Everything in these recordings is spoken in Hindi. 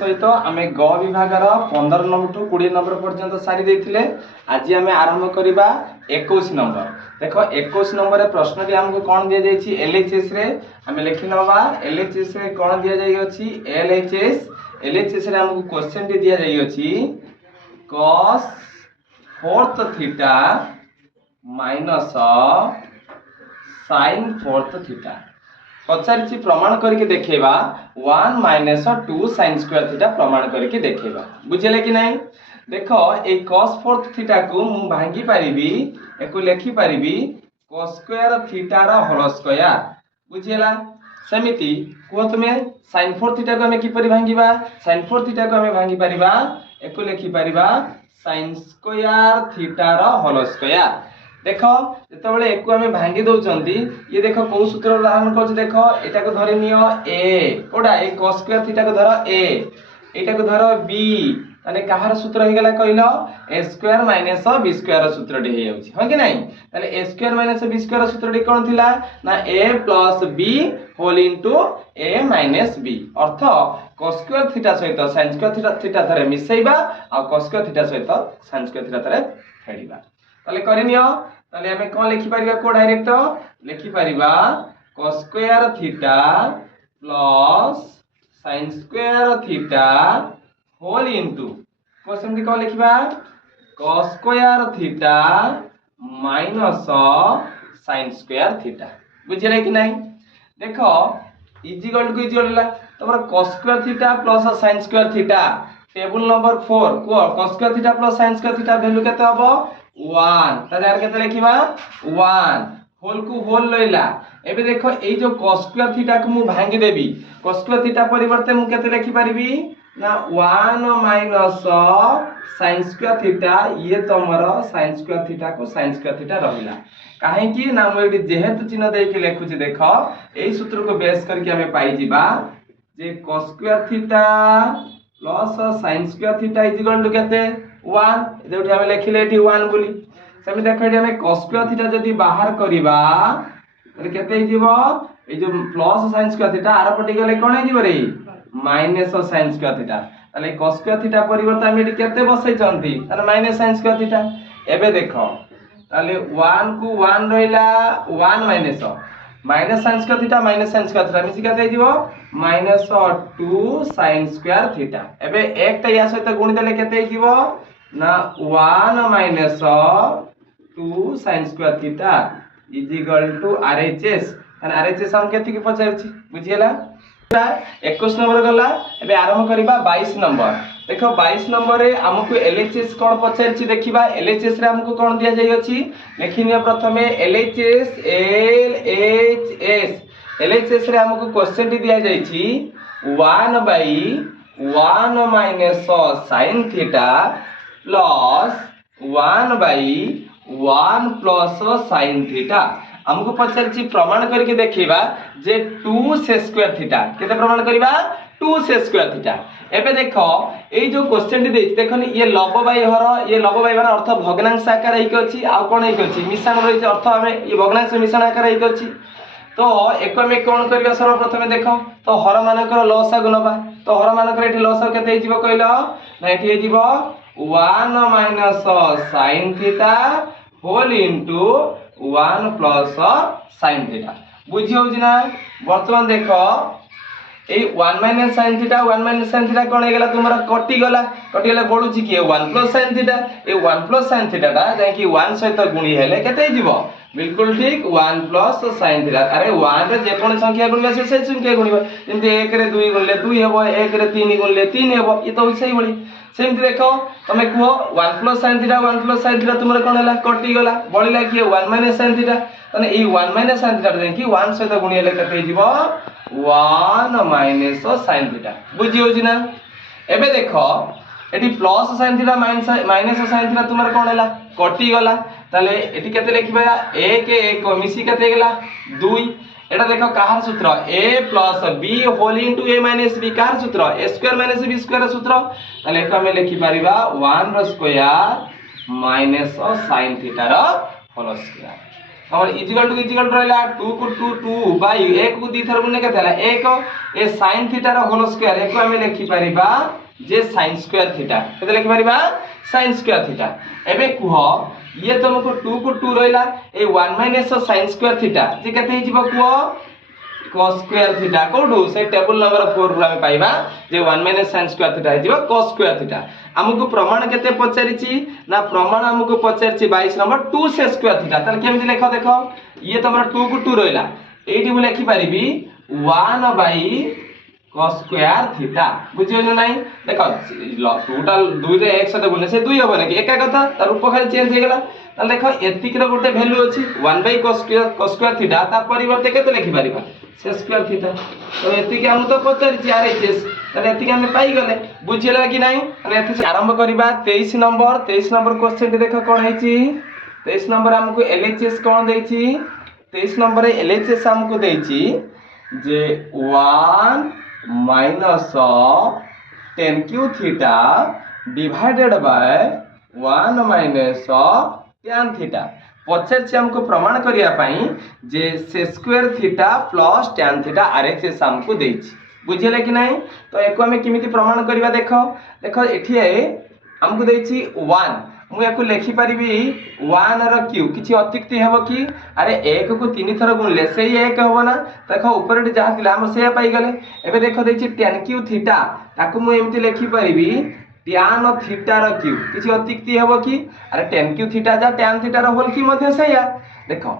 सहित आम ग विभाग 15 नंबर टू 20 नंबर पर्यंत सारी देते। आज आम आरंभ करवा 21 नंबर। देख 21 नंबर प्रश्न आमको कौन दि जाए एलएचएस रे आम लिखि नवा। एलएचएस रे कौन दि जाइए एलएचएस रे आमको क्वेश्चन टी दि जाइए cos 4th theta minus sin 4th theta पचारि प्रमाण करके देखेबा 1 माइनस 2 sin स्क्वायर थीटा प्रमाण करके देखेबा। बुझिले कि नहीं? देखो ए cos 4th थीटा को मु भांगी पारिबी एको लेखि पारिबी cos स्क्वायर थीटा रा होल स्क्वायर। बुझिला सेमिति को तुमे sin 4 थीटा को हमें किपरि भांगीबा sin 4 थीटा को हमें भांगी पारिबा एको लेखि पारिबा sin स्क्वायर थीटा रा होल स्क्वायर। देखो जेतबेले एको हमें भांगी दउचंती ये देखो को सूत्र उदाहरण करछ। देखो एटा को धरि नियो a कोडा ए cos स्क्वायर थीटा को धरो a एटा को धरो b ताले कहार सूत्र हे गेला कहिलो a square minus b square सूत्र डी हे जाउची हो कि नहीं। ताले a square minus b square सूत्र डी कोन थिला ना a plus b whole into a minus b अर्थ cos स्क्वायर थीटा सहित sin स्क्वायर थीटा थरे मिसैबा आ cos स्क्वायर थीटा सहित sin स्क्वायर थीटा थरे फेडिबा। ताले करिनियो ताले हमें कौन लिखि परिबा को डायरेक्ट लिखि परिबा cos square theta plus sin square theta whole into को सेमति कौन लिखिबा cos square theta minus sin square theta. बुझिले कि नहीं? देखो इक्वल टू इक्वल तमरा cos square theta plus sin square theta table number 4 को cos square theta plus sin square theta value केते हबो 1 ताले आर केते लिखिबा 1 होल को होल लइला। एबे देखो ए जो cos स्क्वायर थीटा को मु भांगी देबी cos स्क्वायर थीटा परिवर्ते मु केते लिखि परिबी ना 1 माइनस sin स्क्वायर थीटा ये तमरो sin स्क्वायर थीटा को sin स्क्वायर थीटा रहिला काहे कि ना मु एटी जेहेतु चिन्ह दे के लिखुची। देखो एई सूत्र को बेस करके हमें पाई जिबा जे cos square theta plus sin square theta is equal to केते 1 जेउठी हमें लिखिले एठी 1 बोली सेमि देखो एठी हमें cos स्क्वायर थीटा जदी बाहर करिबा त केते हिजिबो ए जो प्लस sin स्क्वायर थीटा आर पटी गले कोन हिजिबो रे माइनस sin स्क्वायर थीटा ताले cos स्क्वायर थीटा परिवर्तन हम एठी केते बसै चंती ताले माइनस sin स्क्वायर थीटा। एबे देखो ताले 1 को 1 रहिला 1 minus sin square theta minus sin square theta मिसी केते हिजिबो माइनस 2 sin स्क्वायर थीटा। एबे एकटा या सहित गुणी देले केते हिजिबो ना 1 minus 2 sin square theta is equal to RHS. ताने आरएचएस हम केते की पचारछि बुझियला 21 नंबर गला। एबे आरंभ करिबा 22 नंबर। देखो 22 नंबर रे हमकु एलएचएस कोन पचारछि देखिबा। एलएचएस रे हमकु कोन दिया जाय अछि लेखिनियो प्रथमे एलएचएस एलएचएस एलएचएस रे हमकु क्वेश्चन टी दिया जाय छी 1/1 minus sin theta plus 1/1 plus sin theta हमको पचारछि प्रमाण करके देखिबा जे 2 से स्क्वायर थीटा केते प्रमाण करिबा 2 से स्क्वायर थीटा। एबे देखो ए जो क्वेश्चन टी देछि देखनि ये लंब बाई हर ये लंब बाई माने अर्थ भग्नांश आकार हेक अछि आ कोन हेक अछि मिश्रण रहि अर्थ हमें ये भग्नांश मिश्रण आकार हेक अछि। तो एको में कोन करबा सर्वप्रथम देखो तो हर मानकर लसागु नबा तो हर मानकर एठी लसागु केते हिजिबो कहलो ना एठी हिजिबो 1 minus sin theta whole into 1 plus sin theta. बुझी होउछि ना? वर्तमान देखो ए 1 minus sin theta 1 minus sin theta कोन हे गेला तुमरा कटि गेला बडुछि कि 1 प्लस sin थीटा ए 1 प्लस sin थीटा ता जाय कि 1 सहित गुणी हेले केते हिजिबो बिल्कुल ठीक 1 प्लस sin थीटा। अरे 1 रे जे कोन संख्या गुणिबा से संख्या गुणिबा जेंति 1 रे 2 गुणले 2 हेबो 1 रे 3 गुणले 3 हेबो ई तो सही बळी सेमति देखो तमे कुहो 1 plus sin theta 1 plus sin theta तुमरा कोन हला कटि गेला बळिला कि 1 माइनस sin थीटा तने ई 1 माइनस sin थीटा जें कि 1 सहित गुणी हेले केते हिजिबो 1 माइनस sin थीटा। बुझी होछि ना? एबे देखो eighty plus sin theta minus sin theta तुमरा कोन हला कटि गेला ताले एटी केते लिखिबा 1 1 मिसी केते गेला 2 एटा देखो कहार सूत्र a plus b whole into a minus b कहार सूत्र a square minus b square सूत्र ताले एका में लिखि परिबा 1 रो स्क्वायर माइनस sin थीटा रो होल स्क्वायर। और इजिकल टू रहला 2 को 2 बाय 1 को दी थर गुणे केते हला 1 ए sin थीटा रो होल स्क्वायर एको हम लिखि परिबा जे sin स्क्वायर थीटा केते लिखि परिबा sin स्क्वायर थीटा एबे कुह ये तुमको 2 को 2 रहला ए 1 माइनस sin स्क्वायर थीटा जे केते हि जिवो कुह cos स्क्वायर थीटा कोडू से टेबल नंबर 4 रु हम पाइबा जे 1 माइनस sin स्क्वायर थीटा हिजिबा cos स्क्वायर थीटा हमको प्रमाण केते पचारिची ना प्रमाण हमको पचारिची 22 नंबर 2 से स्क्वायर थीटा तले केमिति लेखो देखो ये तमरा 2 को 2 रहला एठी मु लिखि परिबी 1 बाय cos स्क्वायर थीटा बुझियो न नाही देखो टोटल 2 रे एक साथ गुणे से 2 होबो ने एका कथा तार रूप खाली चेंज हे गेला तले देखो एतिक रो गोटे वैल्यू अछि 1 बाय cos स्क्वायर थीटा ता परिवर्ते केते लिखि परिबा से स्क्वायर थीटा तो एतिक हम तो पचारिची आरएचएस तले एतिक हम पाई गले बुझियला कि नाही तले एति आरंभ करिबा 23 नंबर क्वेश्चन देखो कोन हेची 23 नंबर हमको एलएचएस कोन देछि 23 नंबर एलएचएस हमको देछि जे 1 minus 10 Q theta divided by 1 minus tan theta पछे हमको प्रमाण करिया पई जे से square theta plus tan theta RHS हमको देछि बुझिले कि नाही तो एको हम किमिति प्रमाण करिवा देखो देखो एठी हमको देछि 1 मु एको लेखि परिबी 1 र क्यू किछि अतिक्ति हेबो कि अरे 1 को 3 थर गुणले सेही 1 होबो ना देखो ऊपर जा थिला हम से पाई गले एबे देखो देछि tan क्यू थीटा ताकू मु एमिति लेखि परिबी tan थीटा र क्यू किछि अतिक्ति हेबो कि अरे tan क्यू थीटा जा tan थीटा र होल कि मध्ये सेया देखो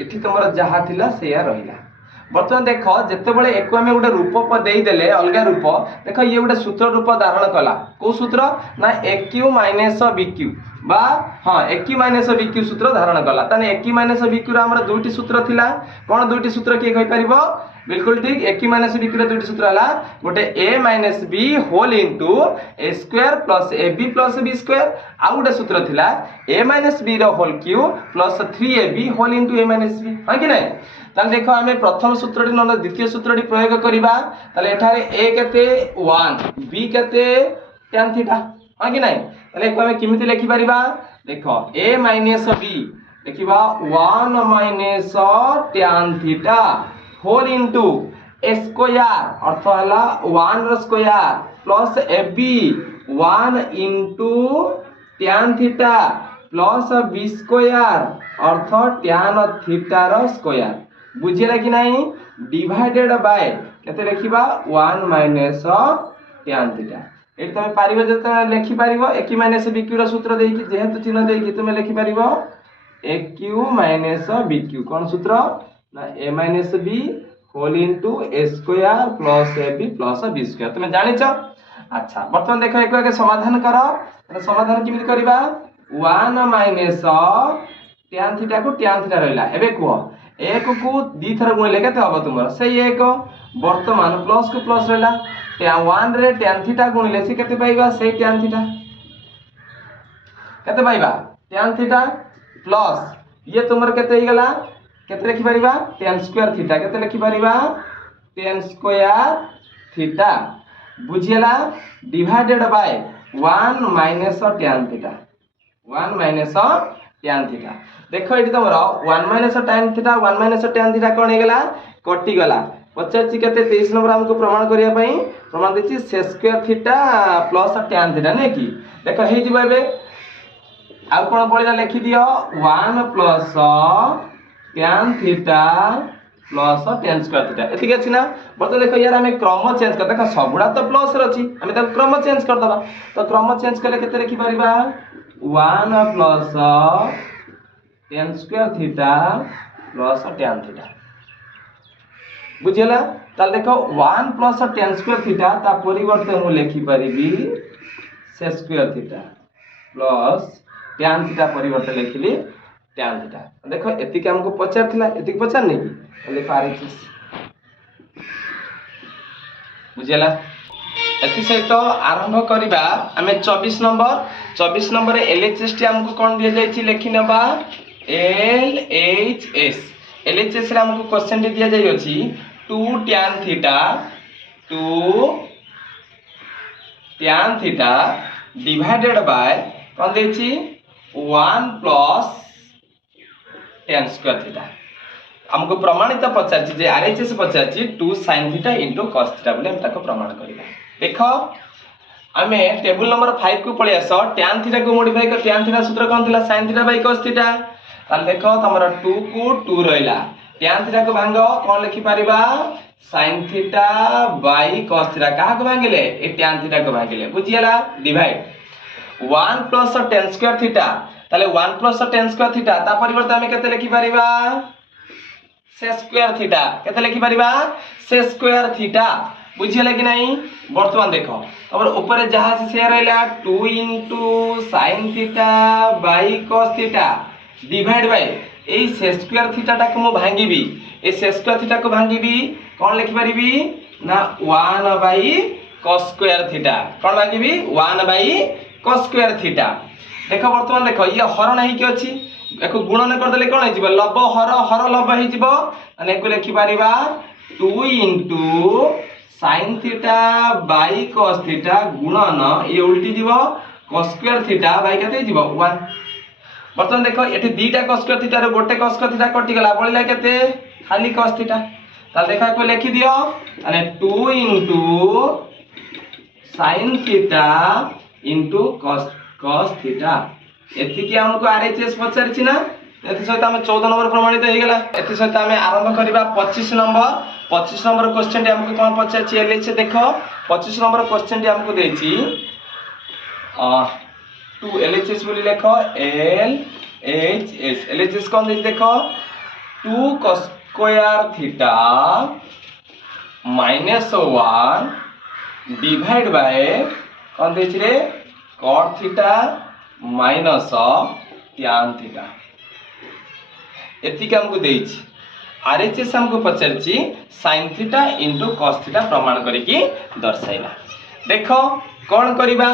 एठी तमरा जहा थिला सेया रहिला बर्तमान देखो जेते बेले एको हम गोटे रूप देई देले अलगा रूप देखो ये गोटे सूत्र रूप धारण कला को सूत्र ना AQ माइनस BQ बा हां AQ माइनस BQ सूत्र धारण कला तने AQ माइनस BQ रा हमर दुईटी सूत्र थिला कोन दुईटी सूत्र के कहि परिबो बिल्कुल ठीक AQ माइनस BQ रा दुईटी सूत्र हला गोटे A minus B whole into A square plus AB plus B square आ गोटे सूत्र थिला A माइनस B रा whole cube plus 3AB whole into A minus B हां कि नै ताले देखो हमें प्रथम सूत्रटी न द्वितीय सूत्रटी प्रयोग करिबा ताले एठारे A केते 1 B केते tan थीटा हां कि नै ताले एको हमें किमिति लिखि परिबा देखो A माइनस B लिखिबा 1 minus tan theta whole into A square अर्थ हला 1 र square plus AB 1 into tan theta plus B square अर्थ tan थीटा र स्क्वायर बुझिला कि नाही डिवाइडेड बाय केते लिखिबा 1 माइनस tan थीटा एठी तमे पारिबो जते लिखि पारिबो AQ माइनस BQ रो सूत्र देकी जेहेतु चिन्ह देकी तमे लिखि पारिबो AQ माइनस BQ कोन सूत्र ना A minus B whole into A square plus AB plus B square तमे जानिचो अच्छा वर्तमान देखो एको के समाधान करो तो समाधान किमिति करबा 1 माइनस tan थीटा को tan थीटा रहला एबे को एक को दी थर गुणले केते हबो तुमरा सेही एक वर्तमान प्लस को प्लस रहला tan 1 रे tan थीटा गुणले से केते पाइबा सेही tan थीटा केते पाइबा tan थीटा प्लस ये तुमर केते हिगला केते लिखि परिबा tan स्क्वायर थीटा केते लिखि परिबा tan स्क्वायर थीटा बुझियला divided by 1 minus tan theta 1 minus tan theta देखो एठी तमरा 1 minus tan theta 1 minus tan theta कोन हेगला कटि गला 25 केते 23 नंबर हमको प्रमाण करिया पई प्रमाण देछि से square theta plus tan theta ने की देखो हे जिबा बे आ कोन पळिला लिखि दियो 1 plus tan theta plus tan square theta एति अछि ना बत देखो यार हमें क्रम चेंज कर देखो सबुडा तो प्लस रछि हमें त क्रम चेंज कर दबा तो क्रम चेंज करले केते लिखि परिबा 1 plus tan square theta plus tan theta बुझियला ताल देखो 1 प्लस tan स्क्वायर थीटा ता परिवर्ते मु लिखि परिबी से square theta plus tan theta परिवर्ते लिखिली tan थीटा देखो एति के हमको पचार थिला एति के पचार नै की देखो आरएचएस बुझियला एति सहित आरंभ करिबा हमें 24 नंबर एलएचएस टी हमको कोन दिया जाय छी लिखि नबा LHS LHS रे हमको क्वेश्चन दिया जाय अछि 2 tan थीटा डिवाइडेड बाय कोन दै छी 1 प्लस tan स्क्वायर थीटा हमको प्रमाणित पचार जे आरएचएस पचार 2 sin theta into cos theta बोले हम ताको प्रमाण करिबा देखो आमे टेबल नंबर 5 को पळे आसो tan थीटा को मॉडिफाई कर tan थीटा सूत्र कोन थिला sin theta by cos theta ताल देखो तमरा 2 को 2 रहिला tan थीटा को भांगो कोन लिखि परिबा sin theta by cos theta का को भांगिले ए tan थीटा को भांगिले बुझियला divide 1 plus tan square theta ताले 1 प्लस tan स्क्वायर थीटा ता परिवर्तन आमे केते लिखि परिबा से स्क्वायर थीटा केते लिखि परिबा से स्क्वायर थीटा बुझियला कि नहीं वर्तमान देखो तबर ऊपर जहा से रहला 2 sin theta by cos theta divide by ए से स्क्वायर थीटा टा को भांगीबी ए से स्क्वायर थीटा को भांगीबी कोन लिखि परिबी ना 1 बाय cos स्क्वायर थीटा कोन भांगीबी 1 बाय cos स्क्वायर थीटा देखो वर्तमान देखो ये हरण है कि अछि एको गुणन कर देले कोन हिजिबो लब हर हर लब हिजिबो अने एको लिखि परिबा 2 sin theta by cos theta गुणन ये उल्टी जीवो cos स्क्वायर थीटा बाय केते जीवो 1 बर्तन देखो एठी दीटा cos स्क्वायर थीटा रे गोटे cos स्क्वायर थीटा कटि गला बळिला केते खाली cos थीटा ताल देखा को लिखि दियो अने 2 sin थीटा cos थीटा एथि कि हमको आरएचएस पचार छी ना एथि सहित हम 14 नंबर प्रमाणित हो गेला एथि सहित हम आरंभ करबा 25 नंबर क्वेश्चन टी हमको कोन पचार छी एलएच देखो 25 नंबर क्वेश्चन टी हमको देछि 2 एलएचएस बोली देखो एलएचएस एलएचएस कोन देछि देखो 2 cos square theta -1 divide by कोन देछि रे cot theta minus tan theta एतिक हमको देछि आरएचएस हमको पचारछि sin theta into cos theta प्रमाण करिकि दर्शाइबा देखो कोन करिबा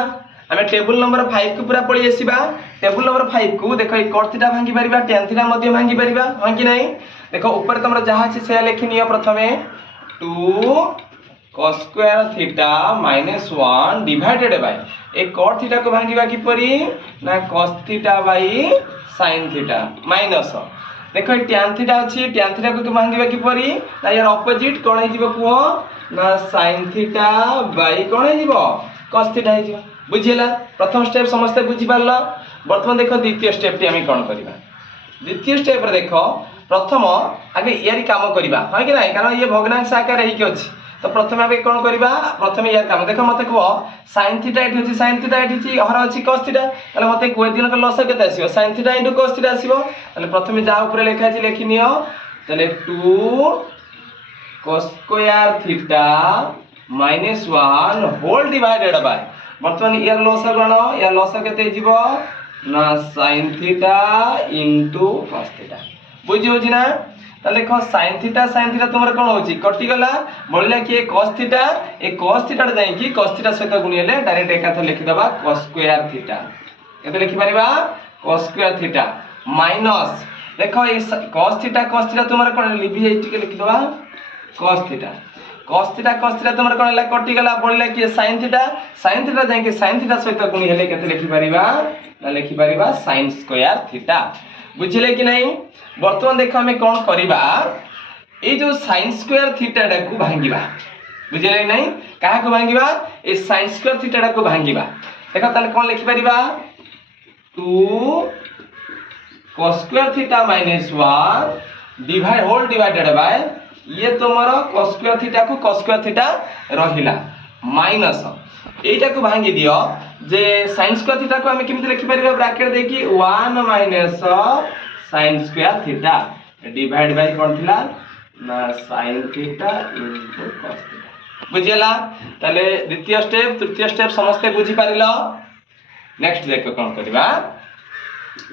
हमें टेबल नंबर 5 को पूरा पळि आसीबा टेबल नंबर 5 को देखो ए cot थीटा भांगी परिबा tan थीटा मध्ये भांगी परिबा हां कि नहीं देखो ऊपर तमरा जहा छै से लिखि नियो प्रथमे 2 cos square theta -1 divided bye ए cot थीटा को भांगीबा कि परी ना cos theta by sin theta minus देखो tan थीटा अछि tan थीटा को भांगीबा कि परी ना यार ऑपोजिट कोन हे जीवो को ना sin थीटा बाय कोन हे जीवो cos थीटा हे जीवो बुझियला प्रथम स्टेप समस्त बुझि पारला वर्तमान देखो द्वितीय स्टेप टी हम कोन करिबा द्वितीय स्टेप रे देखो प्रथम आगे यारी काम करिबा हां कि नाही कारण ये भग्नांश आकार हे कि अछि तो प्रथम आगे कोन करिबा प्रथम यार काम देखो मते को sin थीटा एठी अछि sin थीटा एठी अछि हर अछि cos थीटा तले मते को दिन का लस केते आसीबो sin थीटा * cos थीटा आसीबो तले प्रथम जा ऊपर लिखा अछि लिखि नियो तले 2 cos square theta -1 whole divided by वर्तमान यार लस गण या लस केते जीवो ना sin थीटा * cos थीटा बुझियो छी ना ताले देखो sin थीटा तुमर कोन होची कटि गला बोलला कि cos थीटा ए cos थीटा जाई कि cos थीटा सहित गुणिले डायरेक्ट एका थ लिखि दबा cos स्क्वायर थीटा केते लिखि परिबा cos स्क्वायर थीटा माइनस देखो ए cos थीटा तुमर कोन लिबि जाई टिके लिखि दबा cos थीटा तुमर कोन ला कटि गला बोलला कि sin थीटा जाई कि sin थीटा सहित गुणिले केते लिखि परिबा ना लिखि परिबा sin स्क्वायर थीटा बुझिले कि नहीं वर्तमान देखो हमें कौन करिबा ए जो sin स्क्वायर थीटा टा को भांगीबा बुझिले नहीं काहा को भांगीबा ए sin स्क्वायर थीटा टा को भांगीबा देखो ताले कौन लिखि परिबा 2 cos square theta -1 divide whole divided by ये तुम्हारा cos स्क्वायर थीटा को cos स्क्वायर थीटा रहिला माइनस एटा को भांगी दियो जे sin स्क्वायर थीटा को हमें केमिति लिखि परिबा ब्रैकेट देकी 1 - sin square theta divide by कोन थिला ना sin थीटा * cos थीटा बुझियला तले द्वितीय स्टेप तृतीय स्टेप समस्त बुझी पारिलो नेक्स्ट देखो कोन करबा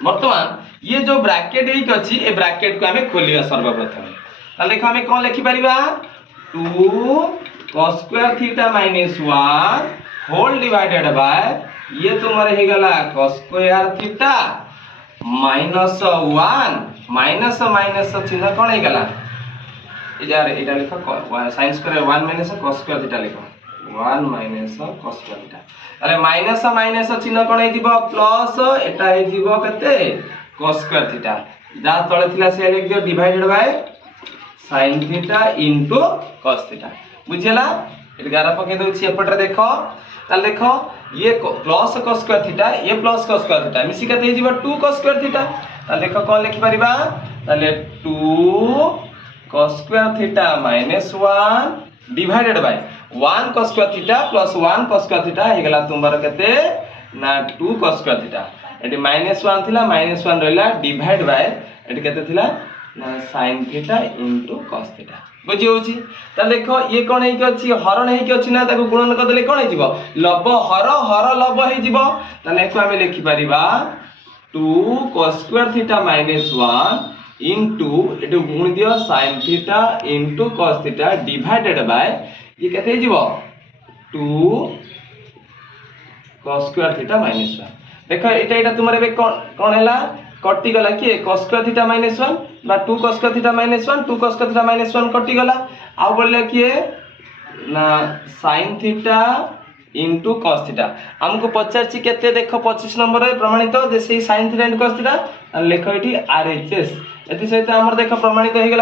वर्तमान ये जो ब्रैकेट एक अछि ए ब्रैकेट को हमें खोलिबा सर्वप्रथम ताले देखो हमें कोन लिखि परिबा 2 cos square theta -1 whole divided by ये तुम्हारे हे गला cos स्क्वायर थीटा -1 माइनस चिन्ह कोन हे गला इधर एटा लिखो sin square 1 - cos square theta लिखो 1 - cos स्क्वायर थीटा अरे माइनस चिन्ह कोन हे जीवो प्लस एटा हे जीवो कते cos स्क्वायर थीटा जहाँ तले थिला से लिख दियो divided by sin theta into cos theta बुझिला एट गारा पके दउछि एपटरे देखो ताले देखो ये प्लस cos स्क्वायर थीटा ये प्लस cos स्क्वायर थीटा मिसी कते हे जिवो 2 cos स्क्वायर थीटा ताले देखो कोन लिखि परिबा ताले 2 cos square theta -1 divided by 1 cos square theta plus 1 cos square theta हे गेला तुमबार केते ना 2 cos स्क्वायर थीटा एटी -1 थिला -1 रहला डिवाइड बाय एटी केते थिला ना sin theta into cos theta बुझी होची त देखो ये कोन हे कि अछि हरण हे कि अछि ना ताको गुणन कर देले कोन हे जिवो लब हर हर लब हे जिवो त नेको हमें लिखि परिबा 2 cos स्क्वायर थीटा -1 इनटू एटू गुण दियो sin theta into cos theta divided by ये केते जिवो 2 cos स्क्वायर थीटा -1 देखो एटा तुमरे बे कोन हैला कटि गला कि cos स्क्वायर थीटा -1 बा 2 cos square theta -1 2 cos square theta -1 कटि गला आ बोलले कि ना sin theta into cos theta हमको पचारछि केते देखो 25 नंबर रे प्रमाणित जे से sin theta into cos theta लेखो एठी RHS एति सहित हमर देखो प्रमाणित हे गेला